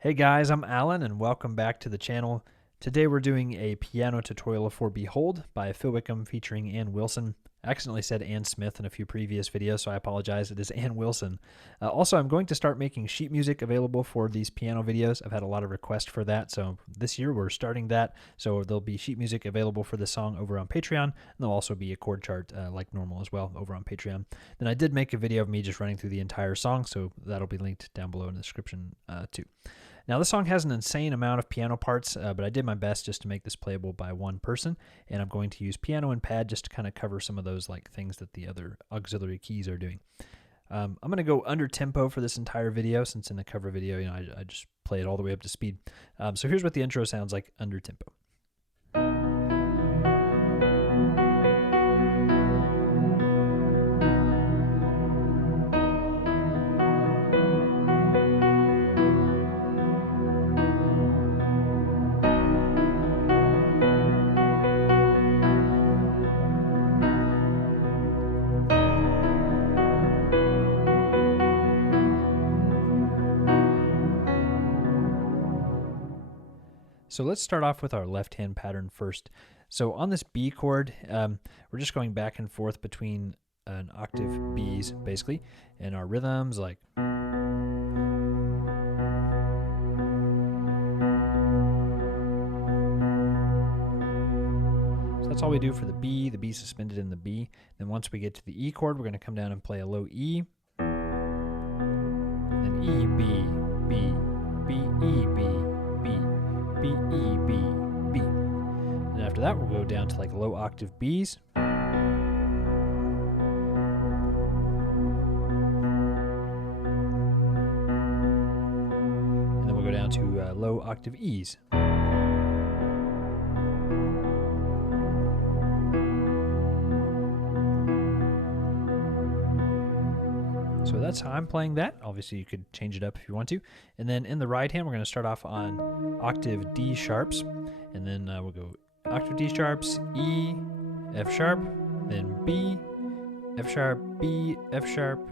Hey guys, I'm Alan and welcome back to the channel. Today we're doing a piano tutorial for Behold by Phil Wickham featuring Anne Wilson. I accidentally said Anne Smith in a few previous videos, so I apologize. It is Anne Wilson. Also, I'm going to start making sheet music available for these piano videos. I've had a lot of requests for that, so this year we're starting that. So there'll be sheet music available for the song over on Patreon, and there'll also be a chord chart like normal as well over on Patreon. Then I did make a video of me just running through the entire song, so that'll be linked down below in the description too. Now, this song has an insane amount of piano parts, but I did my best just to make this playable by one person, and I'm going to use piano and pad just to kind of cover some of those like things that the other auxiliary keys are doing. I'm going to go under tempo for this entire video, since in the cover video, I just play it all the way up to speed. So here's what the intro sounds like under tempo. So let's start off with our left-hand pattern first. So on this B chord, we're just going back and forth between an octave Bs, basically, and our rhythms like... So that's all we do for the B suspended in the B. Then once we get to the E chord, we're going to come down and play a low E, then E, B, B, B, E, B, B, B, E, B, B. And after that, we'll go down to like low octave Bs. And then we'll go down to low octave Es. So that's how I'm playing that. Obviously, you could change it up if you want to. And then in the right hand, we're going to start off on octave D sharps. And then we'll go octave D sharps, E, F sharp, then B, F sharp, B, F sharp,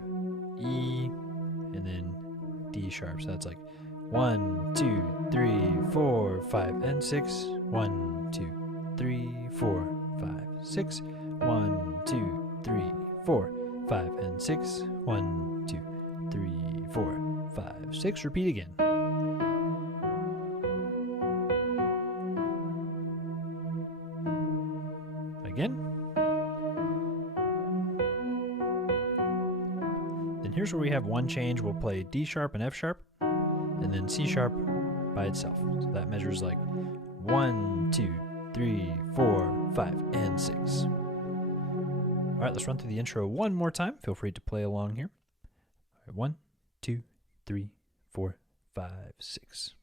E, and then D sharp. So that's like 1, 2, 3, 4, 5, and 6. 1, 2, 3, 4, 5, 6. 1, 2, 3, 4, 5, and 6. 1, 2, 3, 4, 5, 6. Repeat again. Again. Then here's where we have one change. We'll play D sharp and F sharp, and then C sharp by itself. So that measures like 1, 2, 3, 4, 5, and 6. All right, let's run through the intro one more time. Feel free to play along here. All right, 1, 2, 3, 4, 5, 6.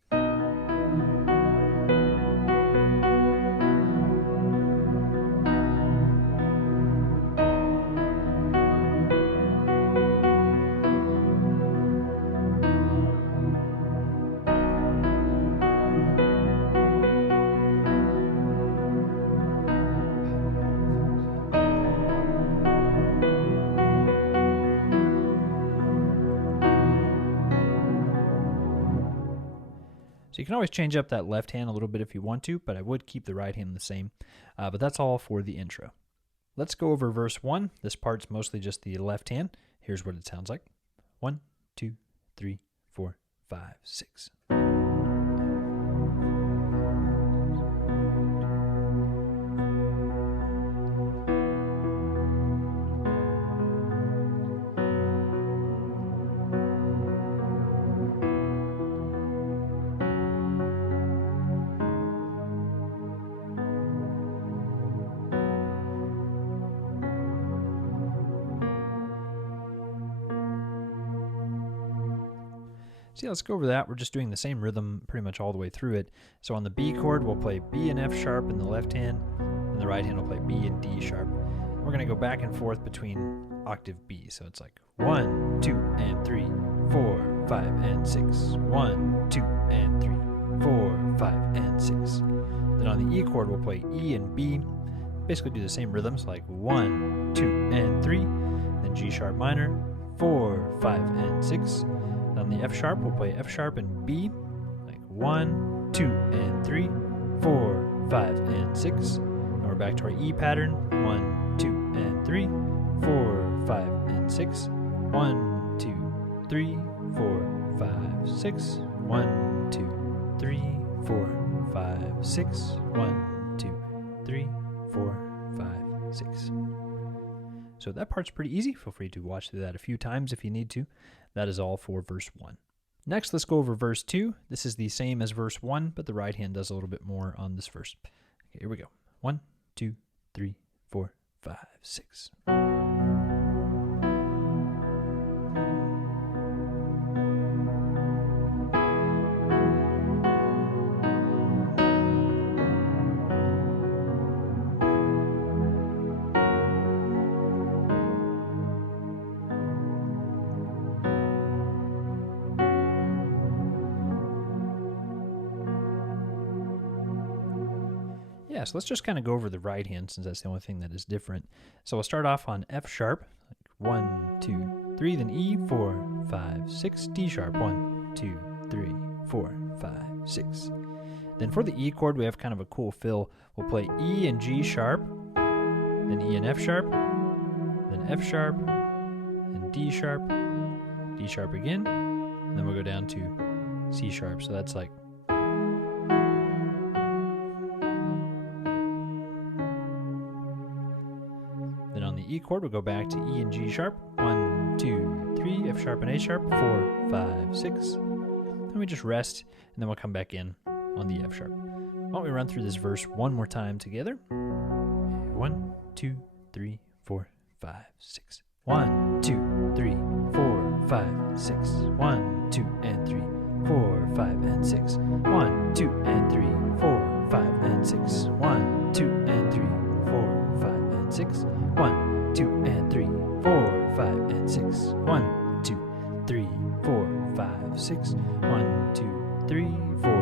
So you can always change up that left hand a little bit if you want to, but I would keep the right hand the same. But that's all for the intro. Let's go over verse 1. This part's mostly just the left hand. Here's what it sounds like. 1, 2, 3, 4, 5, 6. So yeah, let's go over that. We're just doing the same rhythm pretty much all the way through it. So on the B chord, we'll play B and F sharp in the left hand, and the right hand will play B and D sharp. We're going to go back and forth between octave B. So it's like 1, 2, and 3, 4, 5, and 6. 1, 2, and 3, 4, 5, and 6. Then on the E chord, we'll play E and B. Basically do the same rhythms like 1, 2, and 3. Then G sharp minor, 4, 5, and 6. On the F sharp, we'll play F sharp and B, 1, 2, and 3, 4, 5, and 6. And we're back to our E pattern. 1, 2, and 3, 4, 5, and 6. 1, 2, 3, 4, 5, 6. 1, 2, 3, 4, 5, 6. 1, 2, 3, 4, 5, 6. So that part's pretty easy. Feel free to watch through that a few times if you need to. That is all for verse 1. Next, let's go over verse 2. This is the same as verse 1, but the right hand does a little bit more on this verse. Okay, here we go. 1, 2, 3, 4, 5, 6. Yeah, so let's just kind of go over the right hand since that's the only thing that is different. So we'll start off on F sharp, 1, 2, 3, then E, 4, 5, 6, D sharp, 1, 2, 3, 4, 5, 6. Then for the E chord, we have kind of a cool fill. We'll play E and G sharp, then E and F sharp, then F sharp, and D sharp again, and then we'll go down to C sharp. So that's like E chord, we'll go back to E and G sharp, 1, 2, 3, F sharp and A sharp, 4, 5, 6. Then we just rest, and then we'll come back in on the F sharp. Why don't we run through this verse one more time together? 1, 2, 3, 4, 5, 6. 1, 2, 3, 4, 5, 6. 1, 2, and 3, 4, 5, and 6. 1, 2, and 3, 4, 5, and 6. 1, 2, and 3, 4, 5, and 6. 1, 2, and 3, 4, 5, and 6. 1, 2, 3, 4, 5, 6. 1, 2, 3, 4,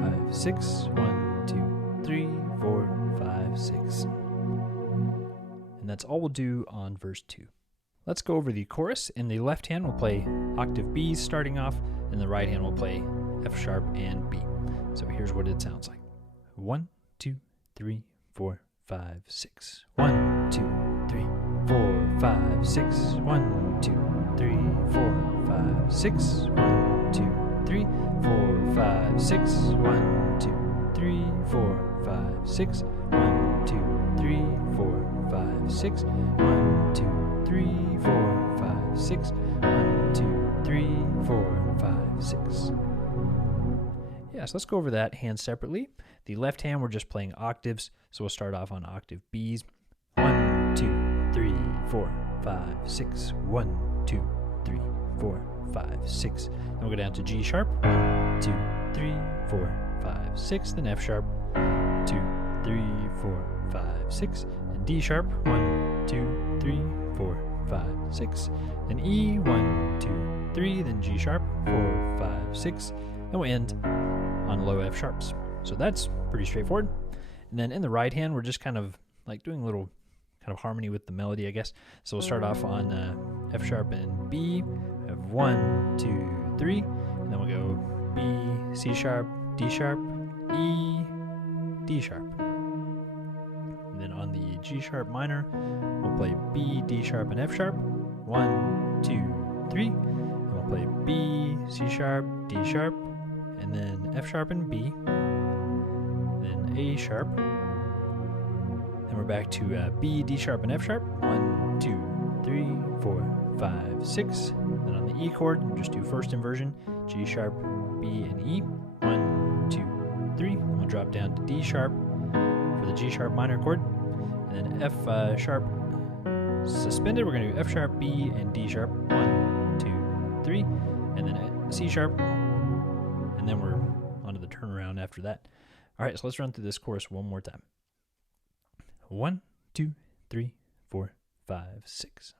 5, 6. 1, 2, 3, 4, 5, 6. And that's all we'll do on verse 2. Let's go over the chorus. In the left hand, we'll play octave B starting off, and the right hand will play F sharp and B. So here's what it sounds like. 1, 2, 3, 4, 5, 6. 1, 2, 3, 4, 5, 6. 1, 2, 3, 4, 5, 6. 1, 2, 3, 4, 5, 6. 1, 2, 3, 4, 5, 6. 1, 2, 3, 4, 5, 6. 1, 2, 3, 4, 5, 6. 1, 2, 3, 4, 5, 6. Yeah, so let's go over that hand separately. The left hand, we're just playing octaves, so we'll start off on octave Bs. 1, 2, 3, 4, 5, 6. 1, 2, 3, 4, 5, 6. Then we'll go down to G sharp. 1, 2, 3, 4, 5, 6. Then F sharp. 2, 3, 4, 5, 6. And D sharp. 1, 2, 3, 4, 5, 6. Then E. 1, 2, 3. Then G sharp. 4, 5, 6. And we'll end on low F sharps. So that's pretty straightforward. And then in the right hand, we're just kind of like doing a little kind of harmony with the melody, I guess. So we'll start off on F sharp and B. We have 1, 2, 3, and then we'll go B, C sharp, D sharp, E, D sharp. And then on the G sharp minor, we'll play B, D sharp, and F sharp. 1, 2, 3. And we'll play B, C sharp, D sharp, and then F sharp and B, then A sharp, then we're back to B, D sharp, and F sharp. 1, 2, 3, 4, 5, 6. Then on the E chord, we'll just do first inversion, G sharp, B, and E. 1, 2, 3. Then we'll drop down to D sharp for the G sharp minor chord, and then F sharp suspended. We're going to do F sharp, B, and D sharp. 1, 2, 3, and then C sharp. And then we're onto the turnaround after that. All right, so let's run through this chorus one more time. 1, 2, 3, 4, 5, 6.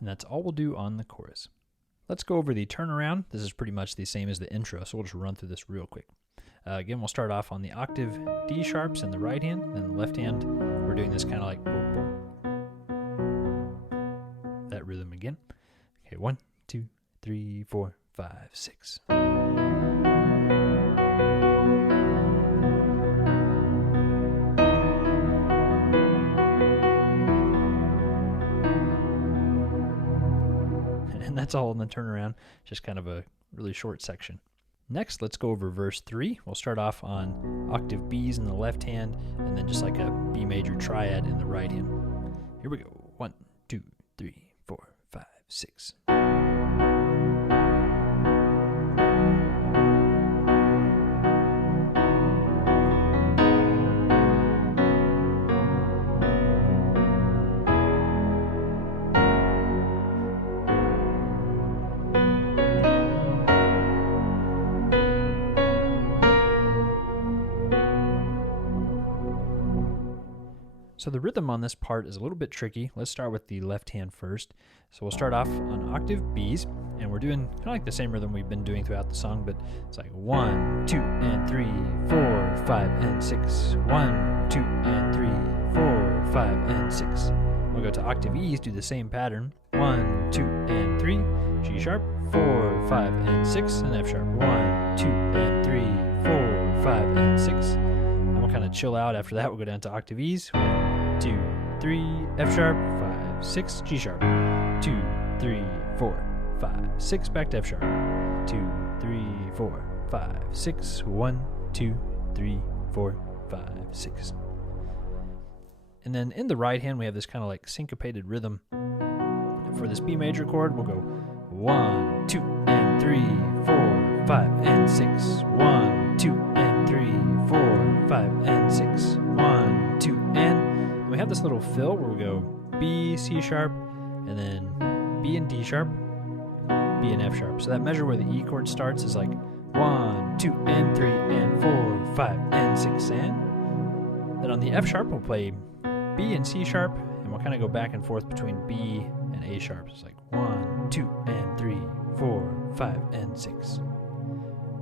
And that's all we'll do on the chorus. Let's go over the turnaround. This is pretty much the same as the intro, so we'll just run through this real quick. Again, we'll start off on the octave D sharps in the right hand, and then the left hand, we're doing this kind of like that rhythm again. Okay, 1, 2, 3, 4, 5, 6. And that's all in the turnaround, just kind of a really short section. Next, let's go over verse 3. We'll start off on octave B's in the left hand, and then just like a B major triad in the right hand. Here we go. 1, 2, 3, 4, 5, 6. So the rhythm on this part is a little bit tricky. Let's start with the left hand first. So we'll start off on octave B's, and we're doing kind of like the same rhythm we've been doing throughout the song, but it's like 1, 2, and 3, 4, 5, and 6. 1, 2, and 3, 4, 5, and 6. We'll go to octave E's, do the same pattern. 1, 2, and 3, G sharp, 4, 5, and 6, and F sharp. 1, 2, and 3, 4, 5, and 6. And we'll kind of chill out after that. We'll go down to octave E's. 1, 2, 3, F sharp, 5, 6, G sharp, 2, 3, 4, 5, 6, back to F sharp, 2, 3, 4, 5, 6, 1, 2, 3, 4, 5, 6. And then in the right hand, we have this kind of like syncopated rhythm. For this B major chord, we'll go 1, 2, and 3, 4, 5, and 6. 1, 2, and 3, 4, 5, and 6. 1, 2, and we have this little fill where we go B, C sharp, and then B and D sharp, B and F sharp. So that measure where the E chord starts is like 1, 2, and 3, and 4, 5, and 6, and then on the F sharp we'll play B and C sharp, and we'll kind of go back and forth between B and A sharp. It's like 1, 2, and 3, 4, 5, and 6.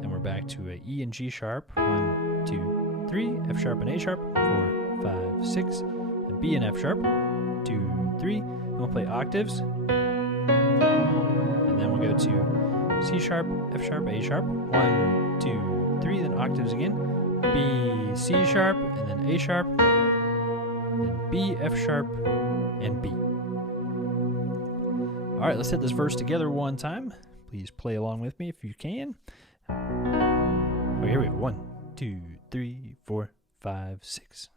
Then we're back to a E and G sharp, 1, 2, 3, F sharp and A sharp, 4, 5, 6. B and F sharp, 2, 3, and we'll play octaves, and then we'll go to C sharp, F sharp, A sharp, 1, 2, 3, then octaves again, B, C sharp, and then A sharp, then B, F sharp, and B. All right, let's hit this verse together one time. Please play along with me if you can. Okay, here we go. 1, 2, 3, 4, 5, 6.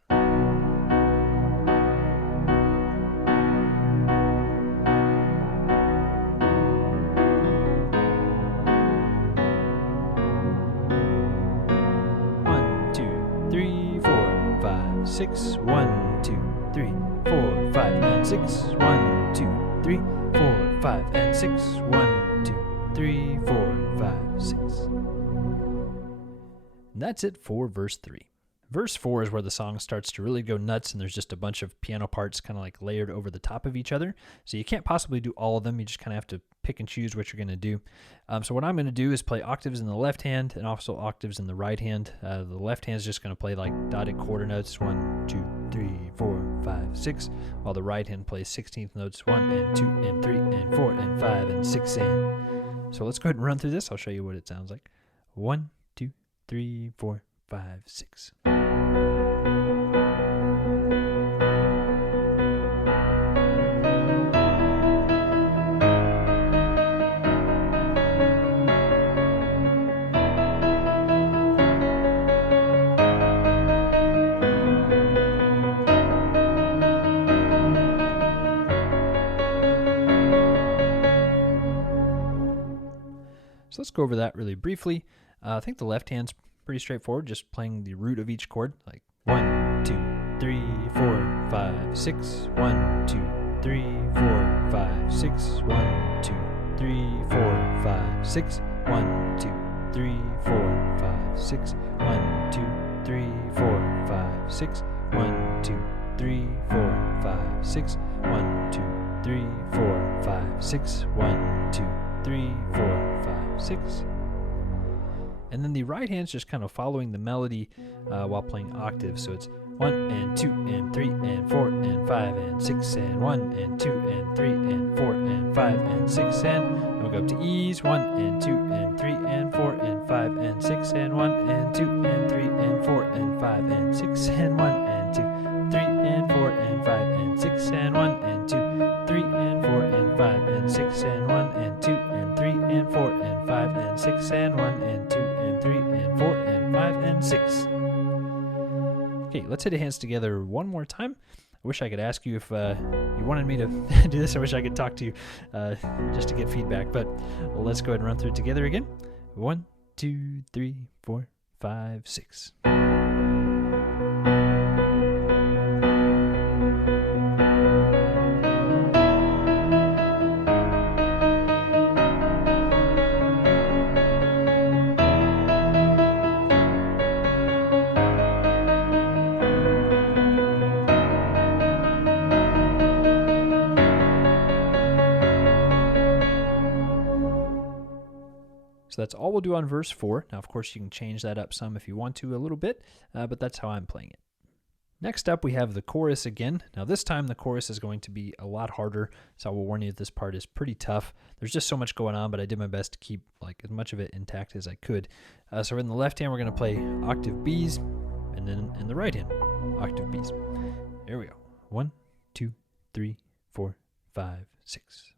Six, 1, 2, 3, 4, 5, and 6. 1, 2, 3, 4, 5, and 6. 1, 2, 3, 4, 5, 6. And that's it for verse 3. Verse 4 is where the song starts to really go nuts, and there's just a bunch of piano parts kind of like layered over the top of each other. So you can't possibly do all of them. You just kind of have to pick and choose what you're going to do. So what I'm going to do is play octaves in the left hand and also octaves in the right hand. The left hand is just going to play like dotted quarter notes, 1, 2, 3, 4, 5, 6, while the right hand plays 16th notes, 1 and 2 and 3 and 4 and 5 and 6 and. So let's go ahead and run through this. I'll show you what it sounds like. 1, 2, 3, 4, 5, 6. So let's go over that really briefly. I think the left hand's pretty straightforward, just playing the root of each chord, like 1, 2, 3, 4, 5, 6, 1, 2, 3, 4, 5, 6, 1, 2, 3, 4, 5, 6, 1, 2, 3, 4, 5, 6, 1, 2, 3, 4, 5, 6, 1, 2, 3, 4, 5, 6, 1, 2, 3, 4, 5, 6. 1, 2, 3, 4, 5, 6. And then the right hand's just kind of following the melody while playing octaves. So it's 1 and 2 and 3 and 4 and 5 and 6 and 1 and 2 and 3 and 4 and 5 and 6 and then we'll go up to E's 1 and 2 and 3 and 4 and 5 and 6 and 1 and 2 and 3 and 4 and 5 and 6 and 1 and 2, 3 and 4 and 5 and 6 and 1 and 2, 3 and 4 and 5 and 6 and 1 and 2 and 3 and 4 and 5 and 6 and 1 and 2 and 3 and 4 and 5 and 6. Okay, let's hit the hands together one more time. I wish I could ask you if you wanted me to do this. I wish I could talk to you just to get feedback. But let's go ahead and run through it together again. 1, 2, 3, 4, 5, 6. So that's all we'll do on verse 4. Now, of course, you can change that up some if you want to a little bit, but that's how I'm playing it. Next up, we have the chorus again. Now, this time the chorus is going to be a lot harder, so I will warn you that this part is pretty tough. There's just so much going on, but I did my best to keep like as much of it intact as I could. So in the left hand, we're going to play octave Bs, and then in the right hand, octave Bs. Here we go. 1, 2, 3, 4, 5, 6.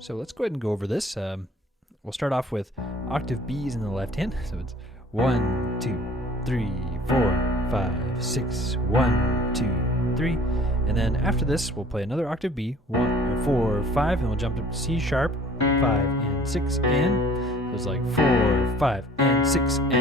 So let's go ahead and go over this. We'll start off with octave Bs in the left hand. So it's 1, 2, 3, 4, 5, 6, 1, 2, 3. And then after this, we'll play another octave B, 1, 4, 5, and we'll jump to C sharp, 5 and 6 and. So it's like 4, 5, and 6 and.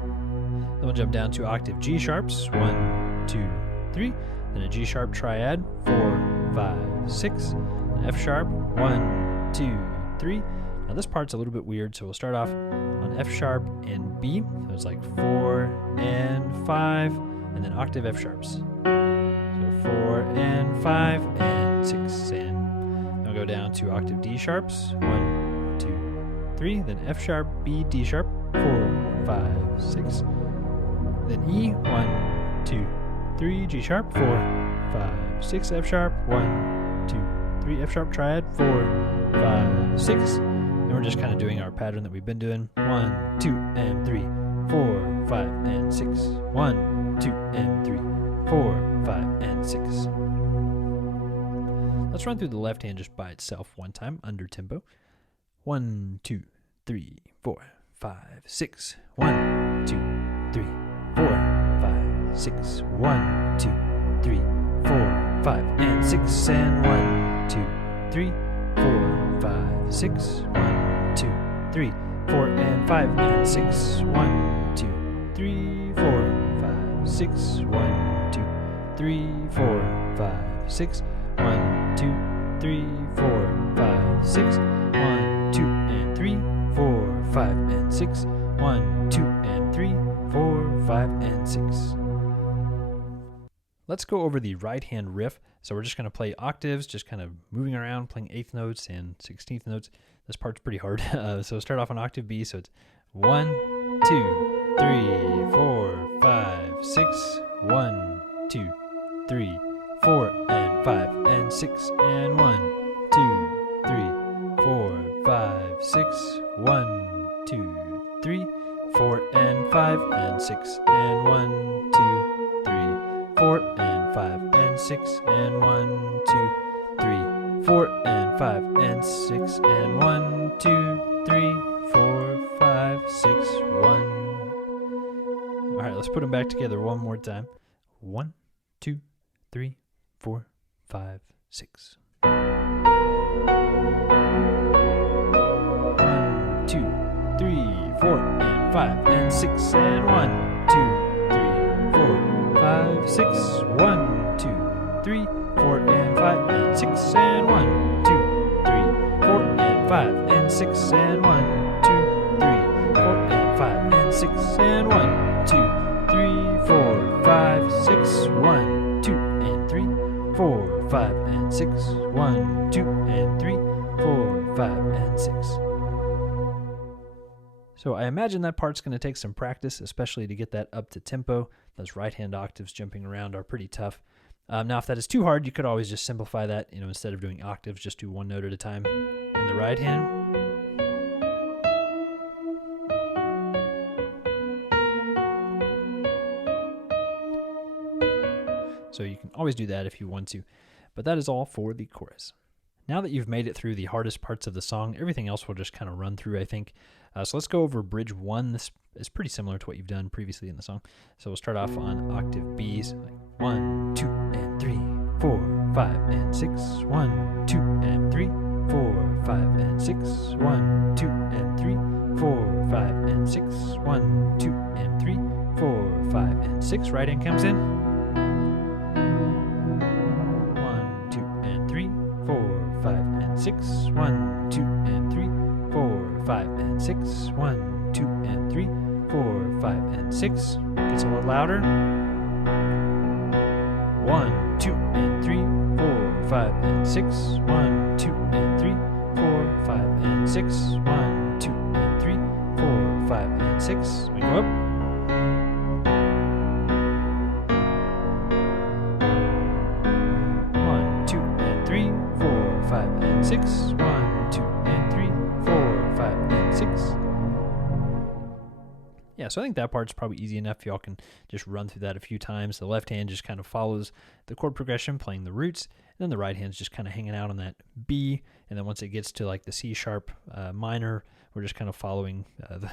Then we'll jump down to octave G sharps, 1, 2, 3. Then a G sharp triad, 4, 5, 6. F sharp, 1, 2, 3. Now this part's a little bit weird, so we'll start off on F sharp and B. So it's like 4 and 5, and then octave F sharps. So 4 and 5 and 6 and. Then we'll go down to octave D sharps, 1, 2, 3. Then F sharp, B, D sharp, 4, 5, 6. Then E, 1, 2, 3, G sharp, 4, 5, 6, F sharp, 1, 2, 3, F sharp triad, 4, 5, 6. And we're just kind of doing our pattern that we've been doing. 1, 2, and 3, 4, 5, and 6. 1, 2, and 3, 4, 5, and 6. Let's run through the left hand just by itself one time, under tempo. 1, 2, 3, 4, 5, 6. 1, 2, 3, 4, 5, 6. 1, 2, 3, 4, 5, and 6. And 1, 2, 3, 4, 5, 6. 1, 2, 3, 4, and 5, and 6. 1, 2, 3, 4, 5, 6. 1, 2, 3, 4, 5, 6. 1, 2, 3, 4, 5, 6. 1, 2, and 3, 4, 5, and 6. 1, 2, and 3, 4, 5, and 6. Let's go over the right hand riff. So we're just going to play octaves, just kind of moving around, playing 8th notes and 16th notes. This part's pretty hard. So start off on octave B. So it's 1, 2, 3, 4, 5, 6. 1, 2, 3, 4, and 5, and 6. And 1, 2, 3, 4, 5, 6. 1, 2, 3, 4, and 5, and 6. And 1, 2, 3, 4, and 5, and 6. And 1, 2, 3, 4, and 5, and 6. And 1, 2, 3, 4, 5, 6. 1. All right, let's put them back together one more time. 1, 2, 3, 4, 5, 6. 1, 2, 3, 4, and 5, and 6, and 1, 2, 3, 4, 5, 6. 1, 2, 3, 4, and 5, and 6, and 1, 2, 3, 4, and 5, and 6, and 1, 2, 3, 4, and 5, and 6, and 1, 2, 3, 4, 5, 6. 1, 2, and 3, 4, 5, and 6. 1, 2, and 3, 4, 5, and 6. So I imagine that part's going to take some practice, especially to get that up to tempo. Those right-hand octaves jumping around are pretty tough. Now, if that is too hard, you could always just simplify that. Instead of doing octaves, just do one note at a time in the right hand. So you can always do that if you want to. But that is all for the chorus. Now that you've made it through the hardest parts of the song, everything else will just kind of run through, I think. So let's go over bridge 1. This is pretty similar to what you've done previously in the song. So we'll start off on octave Bs, like 1, 2, and 3, 4, 5, and 6. 1, 2, and 3, 4, 5, and 6. 1, 2, and 3, 4, 5, and 6. 1, 2, and 3, 4, 5, and 6. Right hand comes in. 1, 2, and 3, 4, 5, and 6. 1, 2, and 3, 4, 5, and 6. 1, 2, and 3, 4, 5, and 6. Gets a little louder. 1, 2, and 3, 4, 5, and 6. 1, 2, and 3, 4, 5, and 6. 1, 2, and 3, 4, 5, and 6. We go up. 1, 2, and 3, 4, 5, and 6. 1, 2, and 3, 4, 5, and 6. Yeah, so I think that part's probably easy enough. Y'all can just run through that a few times. The left hand just kind of follows the chord progression, playing the roots, and then the right hand's just kind of hanging out on that B, and then once it gets to like the C sharp minor, we're just kind of following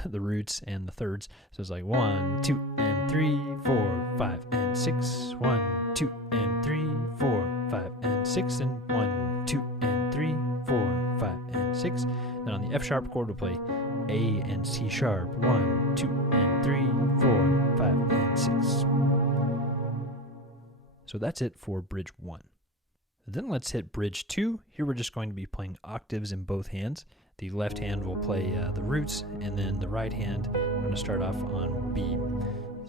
the roots and the thirds. So it's like 1, 2, and 3, 4, 5, and 6. 1, 2, and 3, 4, 5, and 6, and 1, 2, and 3, 4, 5, and 6. Then on the F sharp chord, we'll play A and C sharp. 1, 2, and 3, 4, 5, and 6. So that's it for bridge 1. Then let's hit bridge 2. Here we're just going to be playing octaves in both hands. The left hand will play the roots, and then the right hand, we're going to start off on B.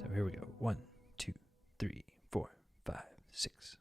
So here we go. 1, 2, 3, 4, 5, 6.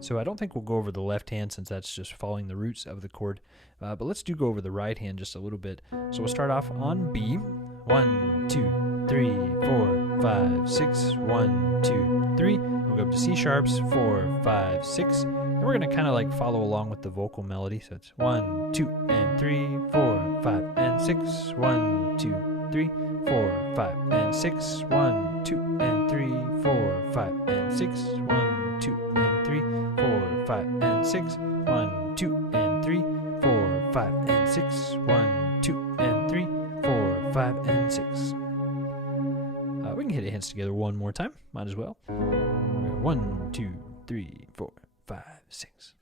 So I don't think we'll go over the left hand since that's just following the roots of the chord, but let's go over the right hand just a little bit. So we'll start off on B. 1, 2, 3, 4, 5, 6. 1, 2, 3. We'll go up to C sharps. 4, 5, 6. And we're going to kind of like follow along with the vocal melody. So it's 1, 2, and 3, 4, 5, and 6. 1, 2, 3, 4, 5, and 6. 1, 2, and 3, 4, 5, and 6. 1, 2, and 3, 4, 5, and 6. 1, 2, and 3, 4, 5, and 6. 1, 2, and 3, 4, 5, and 6. We can hit it hands together one more time. Might as well. 1, 2, 3, 4, 5, 6.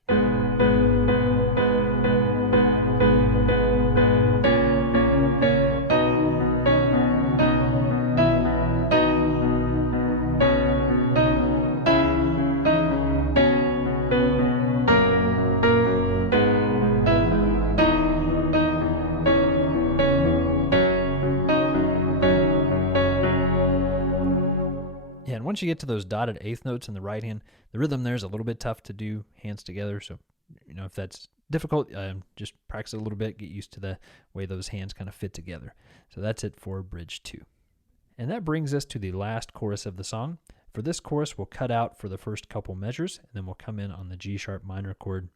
And once you get to those dotted eighth notes in the right hand, the rhythm there is a little bit tough to do hands together. So, if that's difficult, just practice it a little bit, get used to the way those hands kind of fit together. So that's it for bridge 2. And that brings us to the last chorus of the song. For this chorus, we'll cut out for the first couple measures, and then we'll come in on the G sharp minor chord.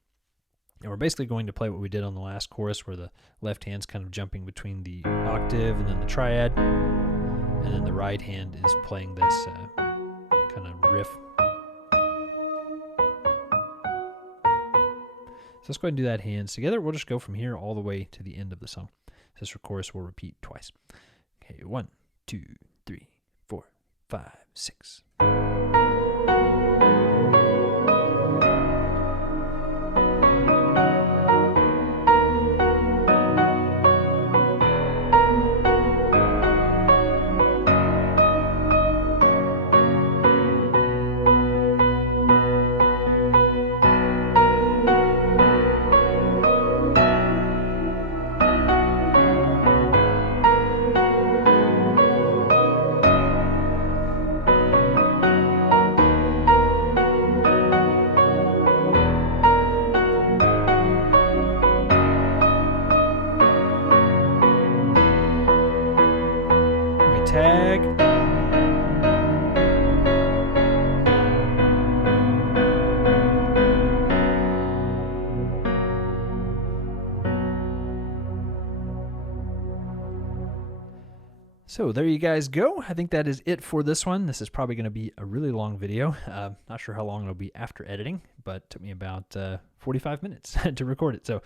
And we're basically going to play what we did on the last chorus, where the left hand's kind of jumping between the octave and then the triad, and then the right hand is playing this kind of riff. So let's go ahead and do that hands together. We'll just go from here all the way to the end of the song. So this chorus will repeat twice. Okay, 1, 2, 3, 4, 5, 6. Tag. So there you guys go. I think that is it for this one. This is probably going to be a really long video. Not sure how long it'll be after editing, but it took me about 45 minutes to record it. So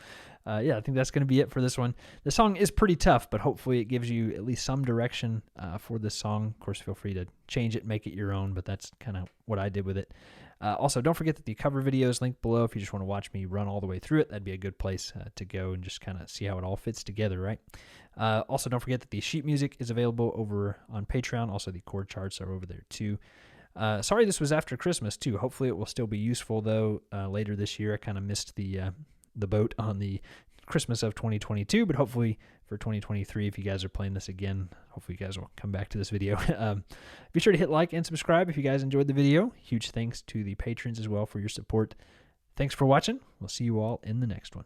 yeah, I think that's going to be it for this one. The song is pretty tough, but hopefully it gives you at least some direction for this song. Of course, feel free to change it, make it your own, but that's kind of what I did with it. Also, don't forget that the cover video is linked below. If you just want to watch me run all the way through it, that'd be a good place to go and just kind of see how it all fits together, right? Also, don't forget that the sheet music is available over on Patreon. Also, the chord charts are over there too. Sorry this was after Christmas too. Hopefully it will still be useful though later this year. I kind of missed the boat on the Christmas of 2022, but hopefully for 2023, if you guys are playing this again, hopefully you guys will come back to this video. Be sure to hit like and subscribe if you guys enjoyed the video. Huge thanks to the patrons as well for your support. Thanks for watching. We'll see you all in the next one.